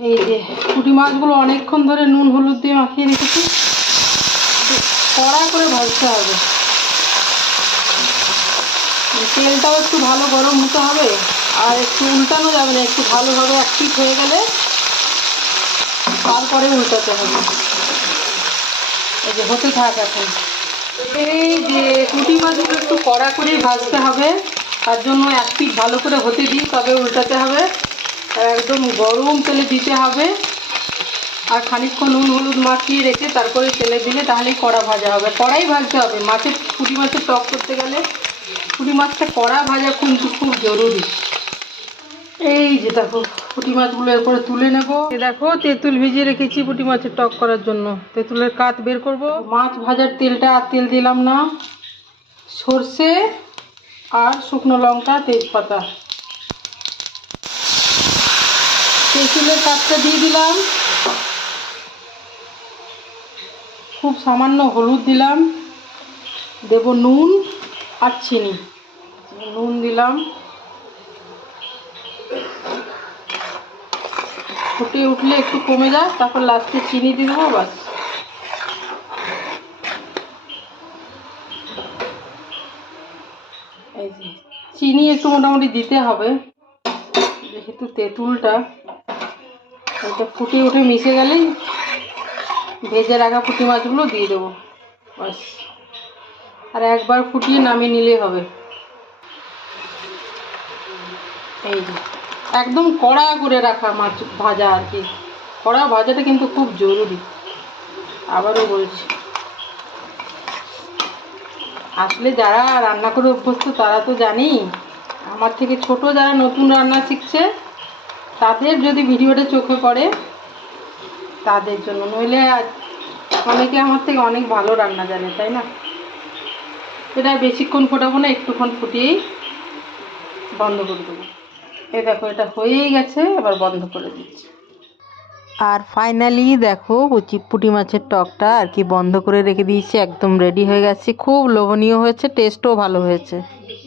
এই যে পুঁটি মাছগুলো অনেকক্ষণ ধরে নুন, হলুদ দিয়ে মাখিয়ে রেখেছি। কড়া করে ভাজতে হবে। তেলটাও একটু ভালো গরম হতে হবে, আর একটু উল্টানো যাবে না, একটু ভালোভাবে পিঠ হয়ে গেলে তারপরে উল্টাতে হবে। এই যে হতে থাক এখন। এই যে পুঁটি মাছগুলো একটু কড়া করেই ভাজতে হবে, তার জন্য পিঠ ভালো করে হতে দিই, তবে উল্টাতে হবে। একদম গরম তেলে দিতে হবে। আর খানিকক্ষণ নুন হলুদ মাখিয়ে রেখে তারপরে তেলে দিলে তাহলেই কড়া ভাজা হবে। কড়াই ভাজতে হবে। মাছের পুঁটি মাছের টক করতে গেলে পুঁটি মাছটা কড়া ভাজা কিন্তু খুব জরুরি। এই যে দেখো, পুঁটি মাছগুলো এরপরে তুলে নেব। দেখো, তেঁতুল ভিজিয়ে রেখেছি পুঁটি মাছের টক করার জন্য। তেঁতুলের কাত বের করব। মাছ ভাজার তেলটা আর তেল দিলাম না। সর্ষে আর শুকনো লঙ্কা, তেজপাতা। তেঁতুলের কাতটা দিয়ে দিলাম। খুব সামান্য হলুদ দিলাম। দেব নুন আর চিনি। নুন দিলাম। ফুটে উঠলে একটু কমে যায়, তারপর লাস্টে চিনি দিয়ে দেবো বাস চিনি একটু মোটামুটি দিতে হবে। যেহেতু তেঁতুলটা এটা ফুটে উঠে মিশে গেলেই ভেজে রাখা পুঁটি মাছগুলো দিয়ে দেবো। বাস। আর একবার ফুটিয়ে নামিয়ে নিলেই হবে। এই যে, একদম কড়া করে রাখা মাছ ভাজা আর কি। কড়া ভাজাটা কিন্তু খুব জরুরি। আবারও বলছি। আসলে যারা রান্না করে অভ্যস্ত তারা তো জানি, আমার থেকে ছোট যারা নতুন রান্না শিখছে তাদের যদি ভিডিওটা চোখে পড়ে, তাদের জন্য। নইলে অনেকে আমার থেকে অনেক ভালো রান্না জানে, তাই না? এটা বেশিক্ষণ ফোটাবো না, একটুক্ষণ ফুটিয়েই বন্ধ করে দেবো। এই দেখো, এটা হয়েই গেছে, এবার বন্ধ করে দিচ্ছি। আর ফাইনালি দেখো পুঁটি মাছের টকটা আর কি বন্ধ করে রেখে দিয়েছি, একদম রেডি হয়ে গেছে। খুব লোভনীয় হয়েছে, টেস্টও ভালো হয়েছে।